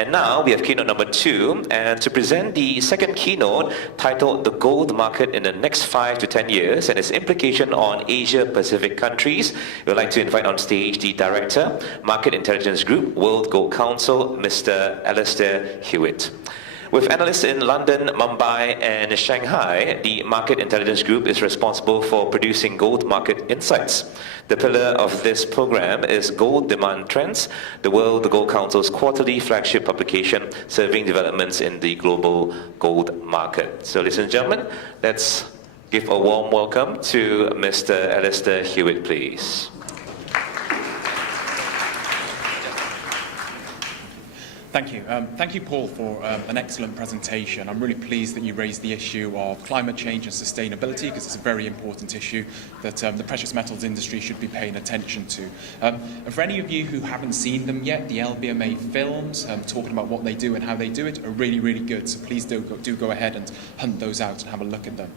And now we have keynote number 2, and to present the second keynote titled The Gold Market in the Next 5 to 10 Years and its Implication on Asia-Pacific Countries, we would like to invite on stage the Director, Market Intelligence Group, World Gold Council, Mr. Alistair Hewitt. With analysts in London, Mumbai and Shanghai, the Market Intelligence Group is responsible for producing gold market insights. The pillar of this program is Gold Demand Trends, the World Gold Council's quarterly flagship publication serving developments in the global gold market. So ladies and gentlemen, let's give a warm welcome to Mr. Alistair Hewitt, please. Thank you. Thank you, Paul, for an excellent presentation. I'm really pleased that you raised the issue of climate change and sustainability, because it's a very important issue that the precious metals industry should be paying attention to. And for any of you who haven't seen them yet, the LBMA films talking about what they do and how they do it are really, really good. So please do go ahead and hunt those out and have a look at them.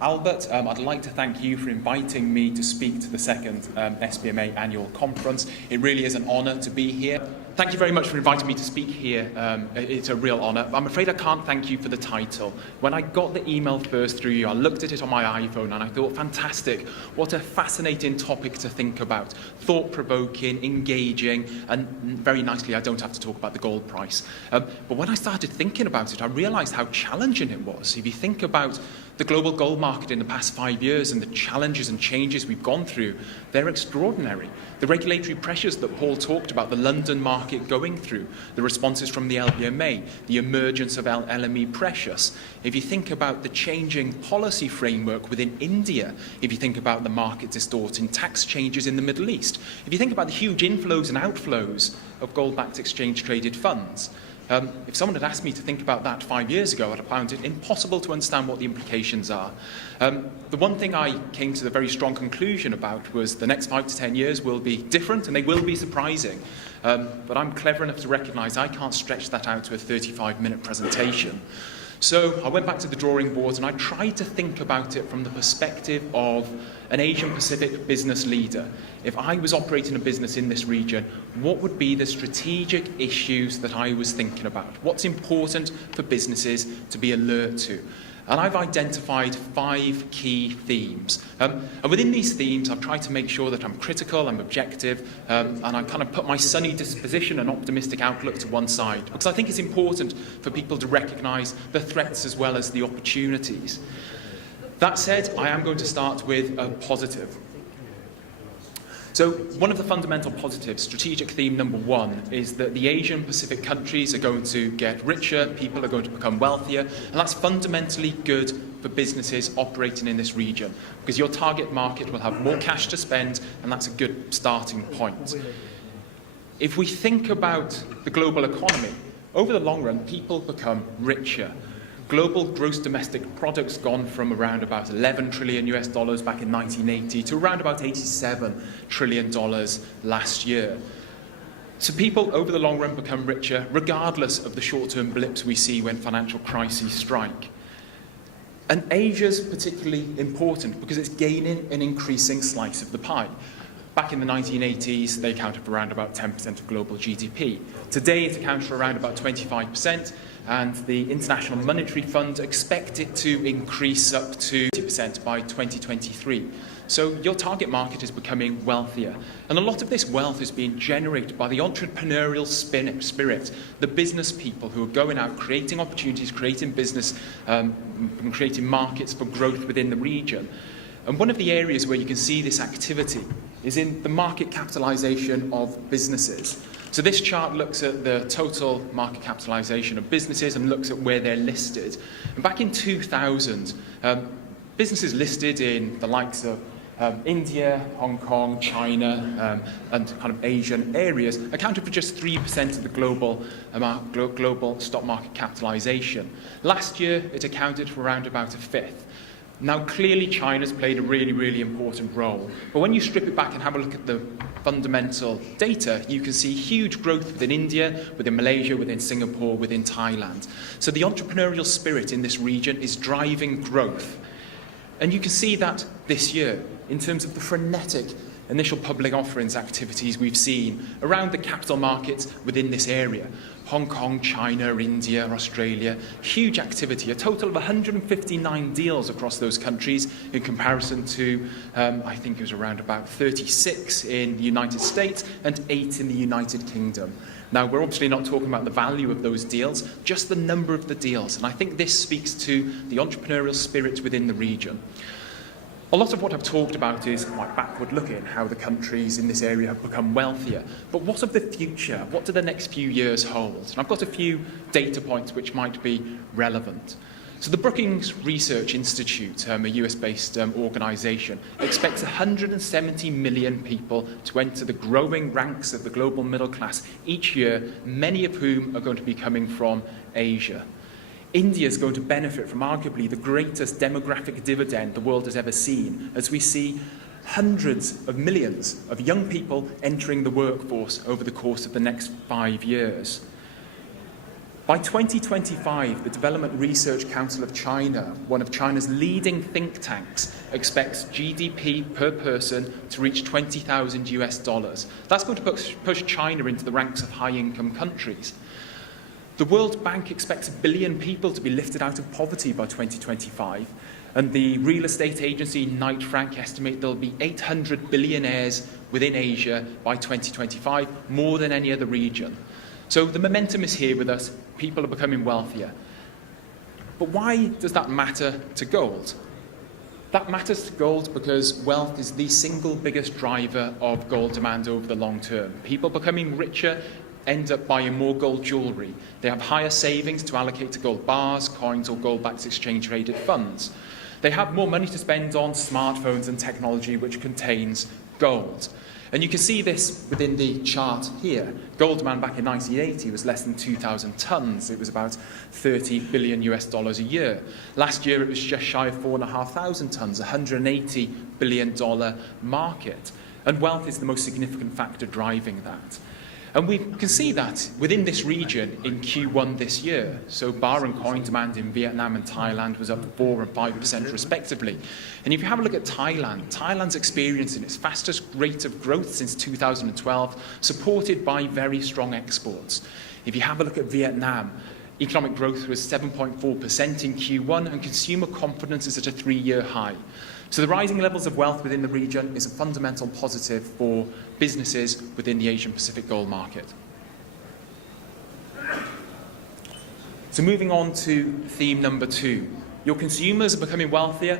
Albert, I'd like to thank you for inviting me to speak to the second SBMA annual conference. It really is an honour to be here. Thank you very much for inviting me to speak here. It's a real honour. I'm afraid I can't thank you for the title. When I got the email first through you, I looked at it on my iPhone and I thought, fantastic, what a fascinating topic to think about. Thought-provoking, engaging, and very nicely, I don't have to talk about the gold price. But when I started thinking about it, I realised how challenging it was. If you think about the global gold market in the past 5 years and the challenges and changes we've gone through, they're extraordinary. The regulatory pressures that Paul talked about, the London market going through, the responses from the LBMA, the emergence of LME precious. If you think about the changing policy framework within India, if you think about the market distorting tax changes in the Middle East, if you think about the huge inflows and outflows of gold-backed exchange-traded funds, if someone had asked me to think about that 5 years ago, I'd have found it impossible to understand what the implications are. The one thing I came to the very strong conclusion about was the next 5 to 10 years will be different and they will be surprising. But I'm clever enough to recognise I can't stretch that out to a 35-minute presentation. So I went back to the drawing board and I tried to think about it from the perspective of an Asian Pacific business leader. If I was operating a business in this region, what would be the strategic issues that I was thinking about? What's important for businesses to be alert to? And I've identified 5 key themes. And within these themes, I've tried to make sure that I'm critical, I'm objective, and I kind of put my sunny disposition and optimistic outlook to one side, because I think it's important for people to recognise the threats as well as the opportunities. That said, I am going to start with a positive. So one of the fundamental positives, strategic theme number 1, is that the Asian Pacific countries are going to get richer, people are going to become wealthier, and that's fundamentally good for businesses operating in this region, because your target market will have more cash to spend, and that's a good starting point. If we think about the global economy, over the long run, people become richer. Global gross domestic product's gone from around about $11 trillion back in 1980 to around about $87 trillion last year. So people over the long run become richer, regardless of the short-term blips we see when financial crises strike. And Asia's particularly important because it's gaining an increasing slice of the pie. Back in the 1980s, they accounted for around about 10% of global GDP. Today, it accounts for around about 25%, and the International Monetary Fund expect it to increase up to 20% by 2023. So your target market is becoming wealthier. And a lot of this wealth is being generated by the entrepreneurial spirit, the business people who are going out, creating opportunities, creating business, and creating markets for growth within the region. And one of the areas where you can see this activity is in the market capitalization of businesses. So this chart looks at the total market capitalization of businesses and looks at where they're listed. And back in 2000, businesses listed in the likes of India, Hong Kong, China, and kind of Asian areas accounted for just 3% of the global stock market capitalization. Last year, it accounted for around about a fifth. Now, clearly, China's played a really, really important role. But when you strip it back and have a look at the fundamental data, you can see huge growth within India, within Malaysia, within Singapore, within Thailand. So the entrepreneurial spirit in this region is driving growth. And you can see that this year in terms of the frenetic initial public offerings activities we've seen around the capital markets within this area. Hong Kong, China, India, Australia, huge activity, a total of 159 deals across those countries in comparison to, I think it was around about 36 in the United States and 8 in the United Kingdom. Now, we're obviously not talking about the value of those deals, just the number of the deals. And I think this speaks to the entrepreneurial spirit within the region. A lot of what I've talked about is quite backward looking, how the countries in this area have become wealthier. But what of the future? What do the next few years hold? And I've got a few data points which might be relevant. So the Brookings Research Institute, a US-based organisation, expects 170 million people to enter the growing ranks of the global middle class each year, many of whom are going to be coming from Asia. India is going to benefit from arguably the greatest demographic dividend the world has ever seen, as we see hundreds of millions of young people entering the workforce over the course of the next 5 years. By 2025, the Development Research Council of China, one of China's leading think tanks, expects GDP per person to reach $20,000 US. That's going to push China into the ranks of high-income countries. The World Bank expects 1 billion people to be lifted out of poverty by 2025, and the real estate agency Knight Frank estimate there'll be 800 billionaires within Asia by 2025, more than any other region. So the momentum is here with us, people are becoming wealthier. But why does that matter to gold? That matters to gold because wealth is the single biggest driver of gold demand over the long term. People becoming richer end up buying more gold jewellery. They have higher savings to allocate to gold bars, coins, or gold-backed exchange-traded funds. They have more money to spend on smartphones and technology which contains gold. And you can see this within the chart here. Gold demand back in 1980 was less than 2,000 tons. It was about $30 billion US a year. Last year it was just shy of 4,500 tons, $180 billion market. And wealth is the most significant factor driving that. And we can see that within this region in Q1 this year. So bar and coin demand in Vietnam and Thailand was up 4% and 5% respectively. And if you have a look at Thailand, Thailand's experiencing its fastest rate of growth since 2012, supported by very strong exports. If you have a look at Vietnam, economic growth was 7.4% in Q1 and consumer confidence is at a 3-year high. So the rising levels of wealth within the region is a fundamental positive for businesses within the Asian Pacific gold market. So moving on to theme number 2. Your consumers are becoming wealthier,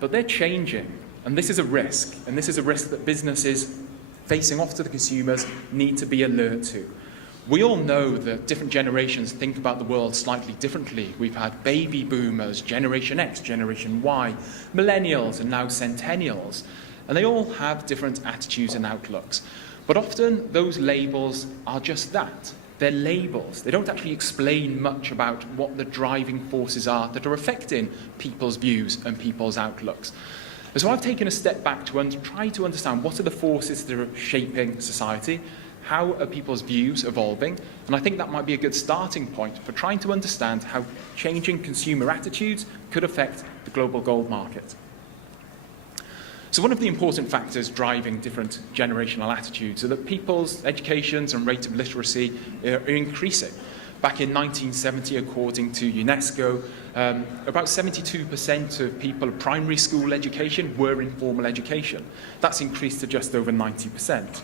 but they're changing. And this is a risk. And this is a risk that businesses facing off to the consumers need to be alert to. We all know that different generations think about the world slightly differently. We've had baby boomers, Generation X, Generation Y, millennials, and now centennials. And they all have different attitudes and outlooks. But often those labels are just that. They're labels. They don't actually explain much about what the driving forces are that are affecting people's views and people's outlooks. And so I've taken a step back to try to understand what are the forces that are shaping society. How are people's views evolving? And I think that might be a good starting point for trying to understand how changing consumer attitudes could affect the global gold market. So one of the important factors driving different generational attitudes are that people's educations and rate of literacy are increasing. Back in 1970, according to UNESCO, about 72% of people of primary school education were in formal education. That's increased to just over 90%.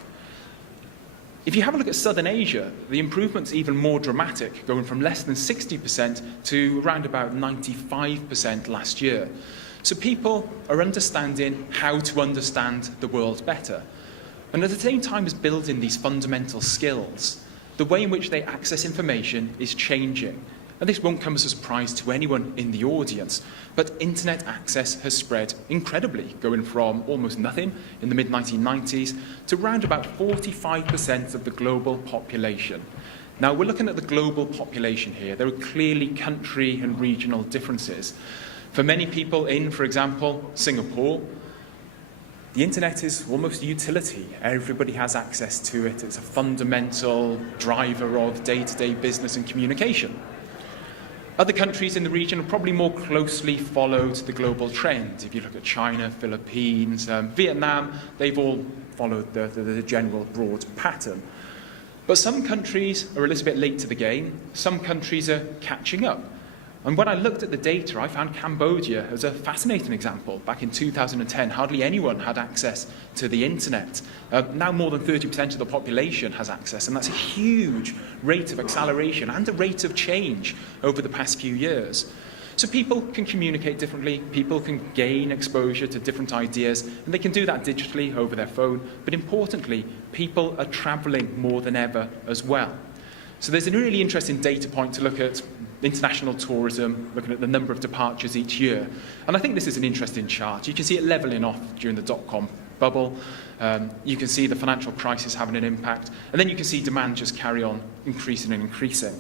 If you have a look at Southern Asia, the improvement's even more dramatic, going from less than 60% to around about 95% last year. So people are understanding how to understand the world better. And at the same time as building these fundamental skills, the way in which they access information is changing. And this won't come as a surprise to anyone in the audience, but internet access has spread incredibly, going from almost nothing in the mid-1990s to around about 45% of the global population. Now, we're looking at the global population here. There are clearly country and regional differences. For many people in, for example, Singapore, the internet is almost a utility. Everybody has access to it. It's a fundamental driver of day-to-day business and communication. Other countries in the region have probably more closely followed the global trend. If you look at China, Philippines, Vietnam, they've all followed the general broad pattern. But some countries are a little bit late to the game. Some countries are catching up. And when I looked at the data, I found Cambodia as a fascinating example. Back in 2010, hardly anyone had access to the internet. Now more than 30% of the population has access, and that's a huge rate of acceleration and a rate of change over the past few years. So people can communicate differently, people can gain exposure to different ideas, and they can do that digitally over their phone. But importantly, people are traveling more than ever as well. So there's a really interesting data point to look at international tourism, looking at the number of departures each year. And I think this is an interesting chart. You can see it levelling off during the dot-com bubble. You can see the financial crisis having an impact. And then you can see demand just carry on increasing and increasing.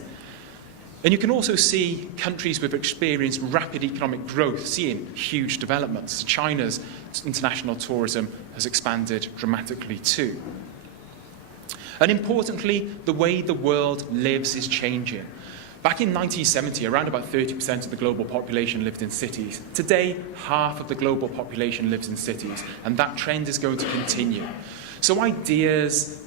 And you can also see countries with experienced rapid economic growth seeing huge developments. China's international tourism has expanded dramatically too. And importantly, the way the world lives is changing. Back in 1970, around about 30% of the global population lived in cities. Today, half of the global population lives in cities, and that trend is going to continue. So ideas,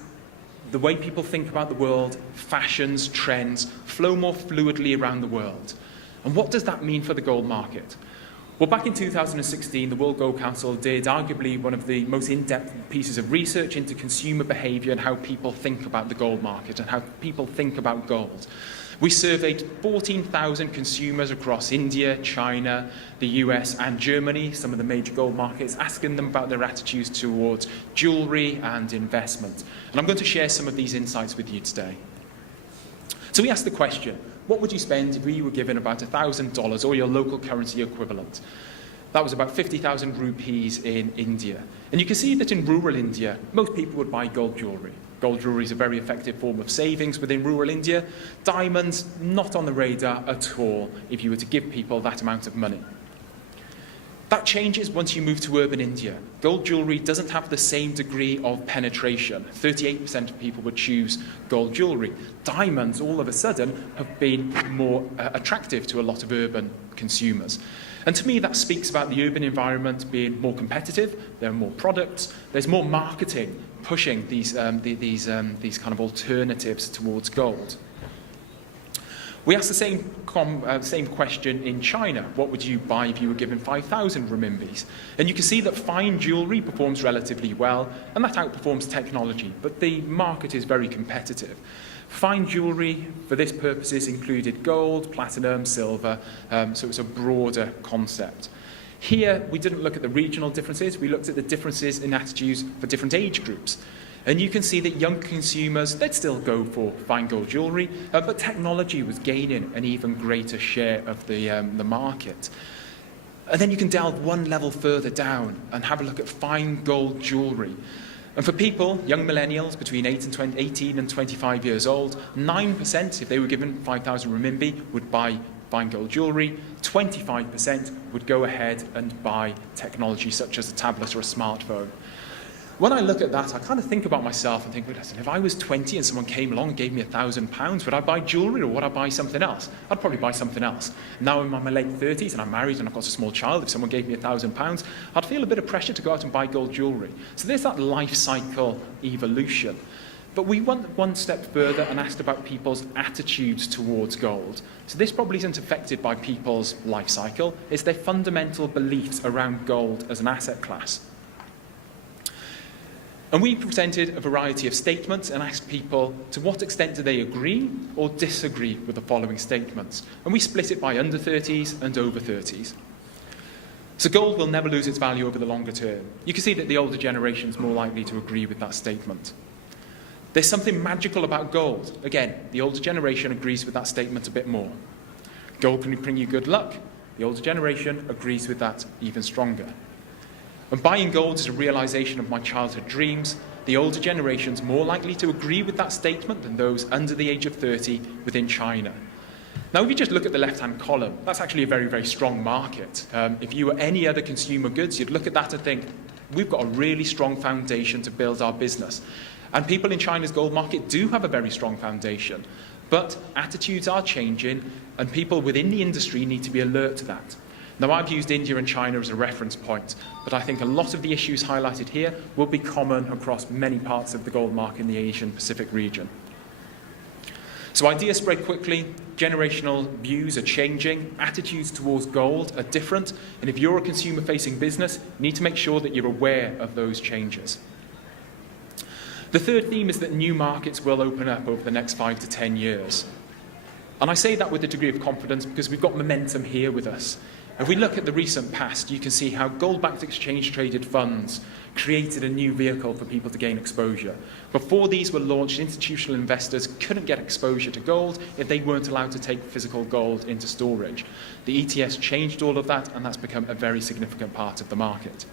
the way people think about the world, fashions, trends, flow more fluidly around the world. And what does that mean for the gold market? Well, back in 2016, the World Gold Council did arguably one of the most in-depth pieces of research into consumer behaviour and how people think about the gold market and how people think about gold. We surveyed 14,000 consumers across India, China, the US and Germany, some of the major gold markets, asking them about their attitudes towards jewellery and investment. And I'm going to share some of these insights with you today. So we asked the question, what would you spend if you were given about $1,000 or your local currency equivalent? That was about 50,000 rupees in India. And you can see that in rural India, most people would buy gold jewellery. Gold jewellery is a very effective form of savings within rural India. Diamonds, not on the radar at all if you were to give people that amount of money. That changes once you move to urban India. Gold jewellery doesn't have the same degree of penetration. 38% of people would choose gold jewellery. Diamonds, all of a sudden, have been more attractive to a lot of urban consumers. And to me, that speaks about the urban environment being more competitive. There are more products. There's more marketing pushing these kind of alternatives towards gold. We asked the same question in China. What would you buy if you were given 5,000 renminbis? And you can see that fine jewellery performs relatively well, and that outperforms technology, but the market is very competitive. Fine jewellery, for this purposes, included gold, platinum, silver, so it's a broader concept. Here, we didn't look at the regional differences, we looked at the differences in attitudes for different age groups. And you can see that young consumers, they'd still go for fine gold jewellery, but technology was gaining an even greater share of the market. And then you can delve one level further down and have a look at fine gold jewellery. And for people, young millennials between 18 and 25 years old, 9%, if they were given 5,000 renminbi, would buy fine gold jewellery. 25% would go ahead and buy technology such as a tablet or a smartphone. When I look at that, I kind of think about myself and think, well, listen, if I was 20 and someone came along and gave me £1,000, would I buy jewellery or would I buy something else? I'd probably buy something else. Now I'm in my late 30s and I'm married and I've got a small child. If someone gave me £1,000, I'd feel a bit of pressure to go out and buy gold jewellery. So there's that life cycle evolution. But we went one step further and asked about people's attitudes towards gold. So this probably isn't affected by people's life cycle. It's their fundamental beliefs around gold as an asset class. And we presented a variety of statements and asked people to what extent do they agree or disagree with the following statements. And we split it by under 30s and over 30s. So gold will never lose its value over the longer term. You can see that the older generation is more likely to agree with that statement. There's something magical about gold. Again, the older generation agrees with that statement a bit more. Gold can bring you good luck. The older generation agrees with that even stronger. And buying gold is a realisation of my childhood dreams. The older generation's more likely to agree with that statement than those under the age of 30 within China. Now, if you just look at the left-hand column, that's actually a very, very strong market. If you were any other consumer goods, you'd look at that and think, we've got a really strong foundation to build our business. And people in China's gold market do have a very strong foundation. But attitudes are changing, and people within the industry need to be alert to that. Now, I've used India and China as a reference point, but I think a lot of the issues highlighted here will be common across many parts of the gold market in the Asian Pacific region. So ideas spread quickly, generational views are changing, attitudes towards gold are different, and if you're a consumer-facing business, you need to make sure that you're aware of those changes. The third theme is that new markets will open up over the next 5 to 10 years. And I say that with a degree of confidence because we've got momentum here with us. If we look at the recent past, you can see how gold-backed exchange-traded funds created a new vehicle for people to gain exposure. Before these were launched, institutional investors couldn't get exposure to gold if they weren't allowed to take physical gold into storage. The ETS changed all of that, and that's become a very significant part of the market.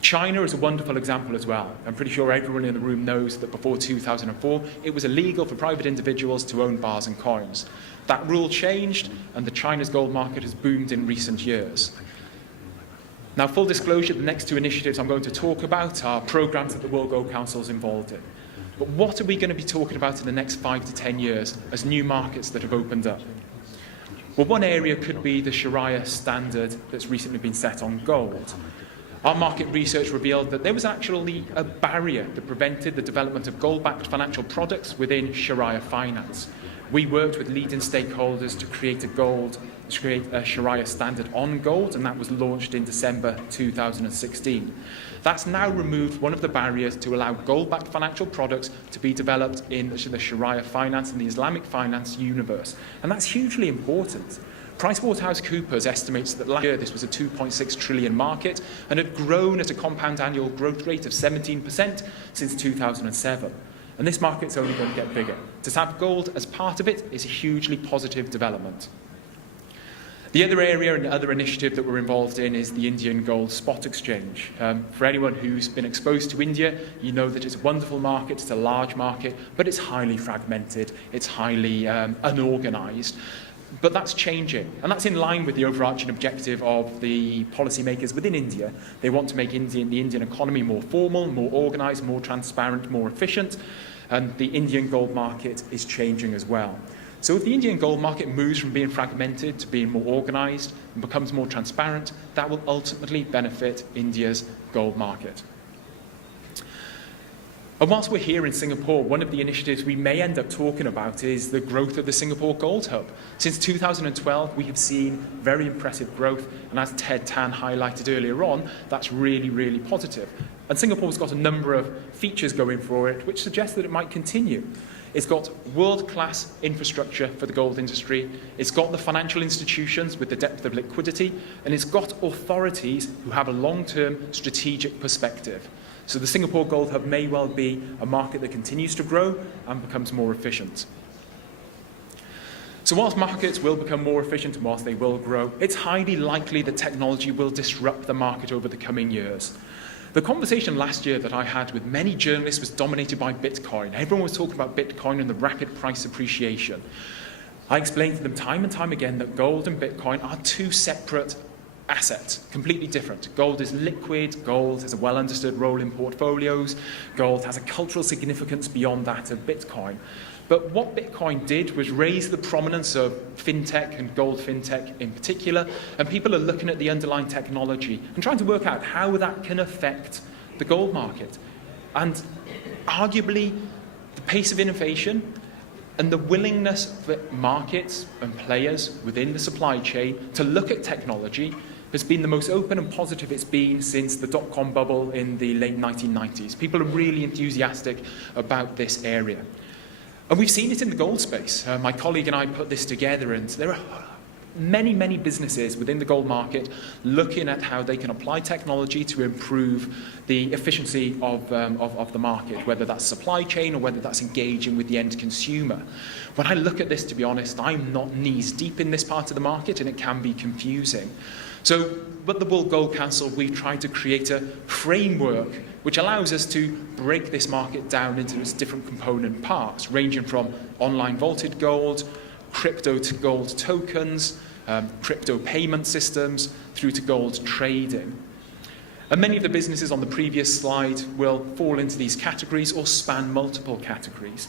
China is a wonderful example as well. I'm pretty sure everyone in the room knows that before 2004, it was illegal for private individuals to own bars and coins. That rule changed, and China's gold market has boomed in recent years. Now, full disclosure, the next two initiatives I'm going to talk about are programs that the World Gold Council is involved in. But what are we going to be talking about in the next 5 to 10 years as new markets that have opened up? Well, one area could be the Sharia standard that's recently been set on gold. Our market research revealed that there was actually a barrier that prevented the development of gold-backed financial products within Sharia finance. We worked with leading stakeholders to create a Sharia standard on gold, and that was launched in December 2016. That's now removed one of the barriers to allow gold-backed financial products to be developed in the Sharia finance and the Islamic finance universe, and that's hugely important. PricewaterhouseCoopers estimates that last year this was a 2.6 trillion market and had grown at a compound annual growth rate of 17% since 2007. And this market's only going to get bigger. To have gold as part of it is a hugely positive development. The other area and other initiative that we're involved in is the Indian Gold Spot Exchange. For anyone who's been exposed to India, you know that it's a wonderful market, it's a large market, but it's highly fragmented, it's highly unorganized. But that's changing, and that's in line with the overarching objective of the policymakers within India. They want to make the Indian economy more formal, more organised, more transparent, more efficient, and the Indian gold market is changing as well. So if the Indian gold market moves from being fragmented to being more organised and becomes more transparent, that will ultimately benefit India's gold market. And whilst we're here in Singapore, one of the initiatives we may end up talking about is the growth of the Singapore Gold Hub. Since 2012, we have seen very impressive growth, and as Ted Tan highlighted earlier on, that's really, really positive. And Singapore's got a number of features going for it, which suggest that it might continue. It's got world-class infrastructure for the gold industry, it's got the financial institutions with the depth of liquidity, and it's got authorities who have a long-term strategic perspective. So the Singapore Gold Hub may well be a market that continues to grow and becomes more efficient. So whilst markets will become more efficient and whilst they will grow, it's highly likely that technology will disrupt the market over the coming years. The conversation last year that I had with many journalists was dominated by Bitcoin. Everyone was talking about Bitcoin and the rapid price appreciation. I explained to them time and time again that gold and Bitcoin are two separate assets, completely different. Gold is liquid, gold has a well-understood role in portfolios, gold has a cultural significance beyond that of Bitcoin. But what Bitcoin did was raise the prominence of fintech and gold fintech in particular, and people are looking at the underlying technology and trying to work out how that can affect the gold market. And arguably, the pace of innovation and the willingness for markets and players within the supply chain to look at technology has been the most open and positive it's been since the dot-com bubble in the late 1990s. People are really enthusiastic about this area. And we've seen it in the gold space. My colleague and I put this together, and there are many, many businesses within the gold market looking at how they can apply technology to improve the efficiency of the market, whether that's supply chain or whether that's engaging with the end consumer. When I look at this, to be honest, I'm not knees deep in this part of the market, and it can be confusing. So, with the World Gold Council, we've tried to create a framework which allows us to break this market down into its different component parts, ranging from online vaulted gold, crypto to gold tokens, crypto payment systems, through to gold trading. And many of the businesses on the previous slide will fall into these categories or span multiple categories.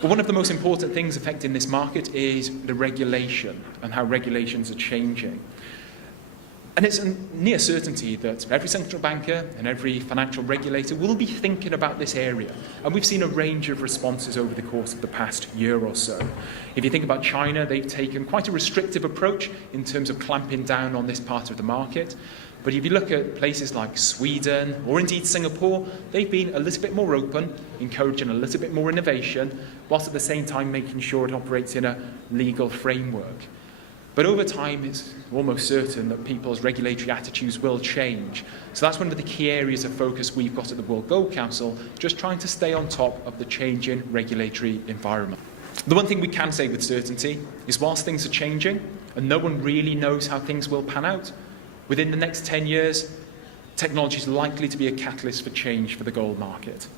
But one of the most important things affecting this market is the regulation and how regulations are changing. And it's a near certainty that every central banker and every financial regulator will be thinking about this area. And we've seen a range of responses over the course of the past year or so. If you think about China, they've taken quite a restrictive approach in terms of clamping down on this part of the market. But if you look at places like Sweden or indeed Singapore, they've been a little bit more open, encouraging a little bit more innovation, whilst at the same time making sure it operates in a legal framework. But over time, it's almost certain that people's regulatory attitudes will change. So that's one of the key areas of focus we've got at the World Gold Council, just trying to stay on top of the changing regulatory environment. The one thing we can say with certainty is whilst things are changing, and no one really knows how things will pan out, within the next 10 years, technology is likely to be a catalyst for change for the gold market.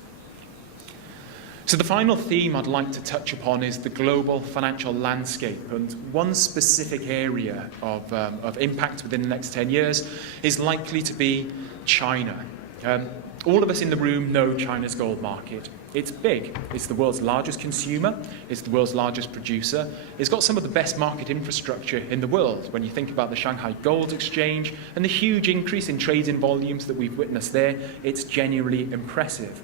So the final theme I'd like to touch upon is the global financial landscape, and one specific area of impact within the next 10 years is likely to be China. All of us in the room know China's gold market. It's big. It's the world's largest consumer. It's the world's largest producer. It's got some of the best market infrastructure in the world. When you think about the Shanghai Gold Exchange and the huge increase in trading volumes that we've witnessed there, it's genuinely impressive.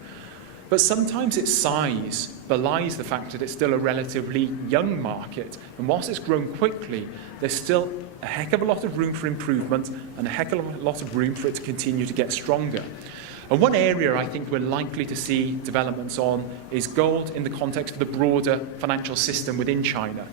But sometimes its size belies the fact that it's still a relatively young market. And whilst it's grown quickly, there's still a heck of a lot of room for improvement and a heck of a lot of room for it to continue to get stronger. And one area I think we're likely to see developments on is gold in the context of the broader financial system within China.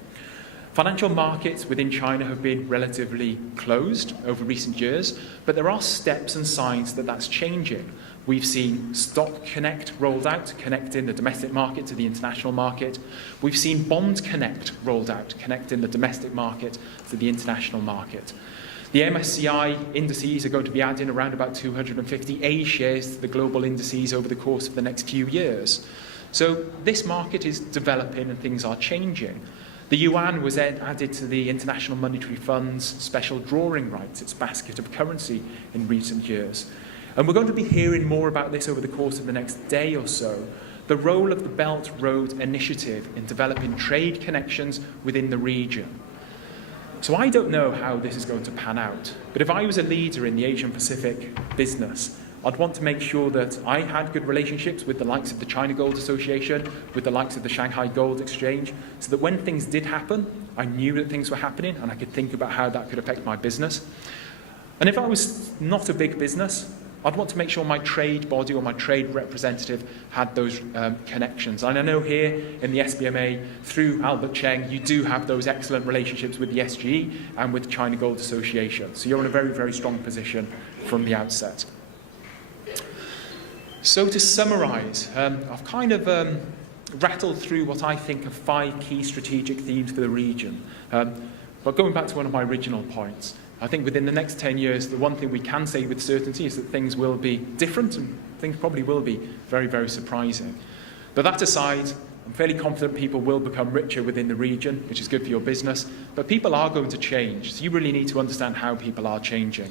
Financial markets within China have been relatively closed over recent years, but there are steps and signs that that's changing. We've seen Stock Connect rolled out, connecting the domestic market to the international market. We've seen Bond Connect rolled out, connecting the domestic market to the international market. The MSCI indices are going to be adding around about 250 A shares to the global indices over the course of the next few years. So this market is developing and things are changing. The yuan was added to the International Monetary Fund's special drawing rights, its basket of currency, in recent years. And we're going to be hearing more about this over the course of the next day or so. The role of the Belt Road Initiative in developing trade connections within the region. So I don't know how this is going to pan out, but if I was a leader in the Asian Pacific business, I'd want to make sure that I had good relationships with the likes of the China Gold Association, with the likes of the Shanghai Gold Exchange, so that when things did happen, I knew that things were happening and I could think about how that could affect my business. And if I was not a big business, I'd want to make sure my trade body or my trade representative had those connections. And I know here in the SBMA, through Albert Cheng, you do have those excellent relationships with the SGE and with the China Gold Association. So you're in a very, very strong position from the outset. So to summarize, I've kind of rattled through what I think are 5 key strategic themes for the region. But going back to one of my original points, I think within the next 10 years, the one thing we can say with certainty is that things will be different and things probably will be very, very surprising. But that aside, I'm fairly confident people will become richer within the region, which is good for your business. But people are going to change, so you really need to understand how people are changing.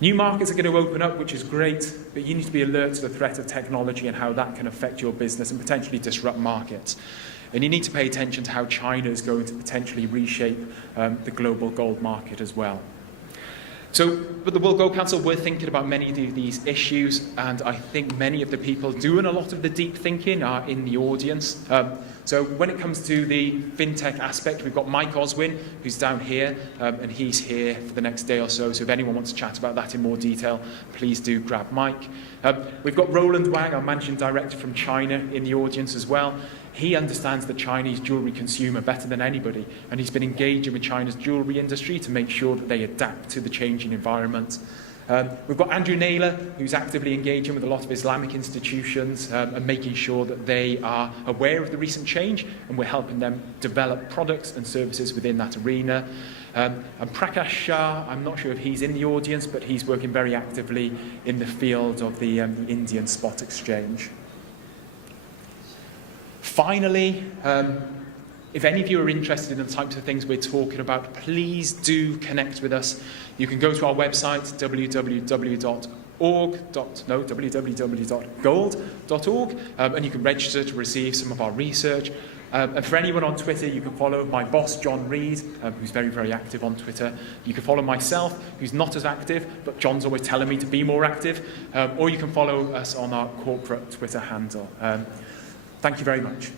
New markets are going to open up, which is great, but you need to be alert to the threat of technology and how that can affect your business and potentially disrupt markets. And you need to pay attention to how China is going to potentially reshape the global gold market as well. So, but the World Gold Council, we're thinking about many of these issues, and I think many of the people doing a lot of the deep thinking are in the audience. So when it comes to the fintech aspect, we've got Mike Oswin, who's down here, and he's here for the next day or so. So if anyone wants to chat about that in more detail, please do grab Mike. We've got Roland Wang, our managing director from China, in the audience as well. He understands the Chinese jewellery consumer better than anybody, and he's been engaging with China's jewellery industry to make sure that they adapt to the changing environment. We've got Andrew Naylor, who's actively engaging with a lot of Islamic institutions and making sure that they are aware of the recent change, and we're helping them develop products and services within that arena. And Prakash Shah, I'm not sure if he's in the audience, but he's working very actively in the field of the Indian spot exchange. Finally, if any of you are interested in the types of things we're talking about, please do connect with us. You can go to our website, www.gold.org, and you can register to receive some of our research. And for anyone on Twitter, you can follow my boss, John Reed, who's very, very active on Twitter. You can follow myself, who's not as active, but John's always telling me to be more active. Or you can follow us on our corporate Twitter handle. Thank you very much.